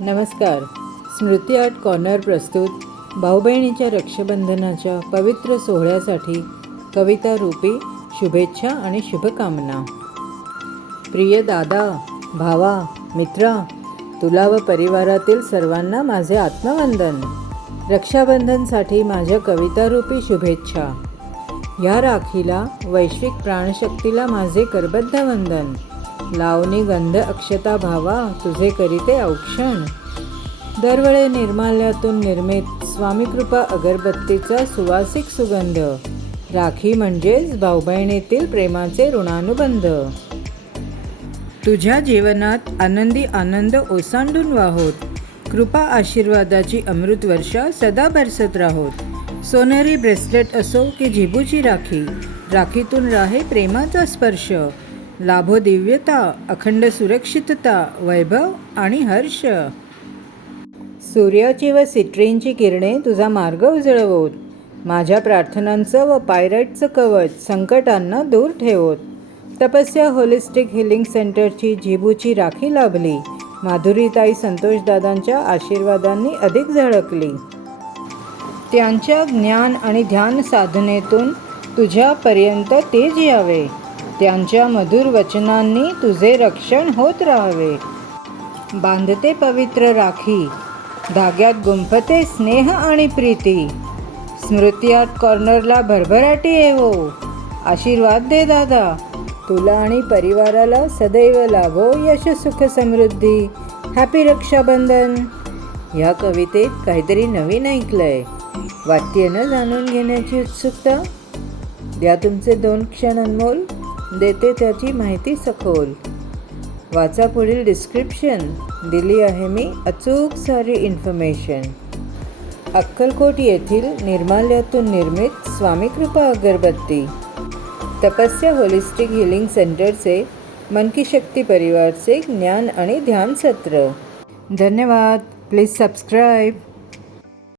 नमस्कार. स्मृती art corner प्रस्तुत भाऊ बहिणीच्या रक्षाबंधनाच्या पवित्र सोहळ्यासाठी कविता रूपी शुभेच्छा आणि शुभकामना. प्रिय दादा, भावा, मित्रा, तुला व परिवारातील सर्वांना माझे आत्मवंदन. रक्षाबंधनसाठी माझ्या कवितारूपी शुभेच्छा. या राखीला वैश्विक प्राणशक्तीला माझे करबद्ध वंदन. लावणी गंध अक्षता भावा, तुझे करीते औक्षण. दरवळे निर्माल्यातून निर्मित स्वामीकृपा अगरबत्तीचा सुवासिक सुगंध. राखी म्हणजेच भाऊबहिणीतील प्रेमाचे ऋणानुबंध. तुझ्या जीवनात आनंदी आनंद ओसांडून वाहोत. कृपा आशीर्वादाची अमृतवर्षा सदा बरसत राहोत. सोनेरी ब्रेसलेट असो की झिबूची राखी, राखीतून राहे प्रेमाचा स्पर्श. लाभो दिव्यता, अखंड सुरक्षितता, वैभव आणि हर्ष. सूर्याची व सिट्रीनची किरणे तुझा मार्ग उजळवोत. माझ्या प्रार्थनांचं व पायराईटचं कवच संकटांना दूर ठेवोत. तपस्या होलिस्टिक हिलिंग सेंटरची झिबूची राखी लाभली. माधुरीताई संतोषदादांच्या आशीर्वादांनी अधिक झळकली. त्यांच्या ज्ञान आणि ध्यान साधनेतून तुझ्यापर्यंत तेज यावे. त्यांच्या मधुर वचनांनी तुझे रक्षण होत राहावे. बांधते पवित्र राखी, धाग्यात गुंफते स्नेह आणि प्रीती. स्मृती आर्ट कॉर्नरला भरभराटी येवो. आशीर्वाद दे दादा, तुला आणि परिवाराला सदैव लाभो यश सुख समृद्धी. हॅपी रक्षाबंधन. ह्या कवितेत काहीतरी नवीन ऐकलंय. वाक्य न जाणून घेण्याची उत्सुकता. द्या तुमचे 2 क्षण अनमोल. देते त्याची माहिती सखोल. वाचा पुढील डिस्क्रिप्शन. दिली आहे मी अचूक सारी इन्फॉर्मेशन. अक्कलकोट येथील निर्माल्यातून निर्मित स्वामीकृपा अगरबत्ती. तपस्या होलिस्टिक हिलिंग सेंटरचे मन की शक्ती परिवारचे ज्ञान आणि ध्यान सत्र. धन्यवाद. Please subscribe.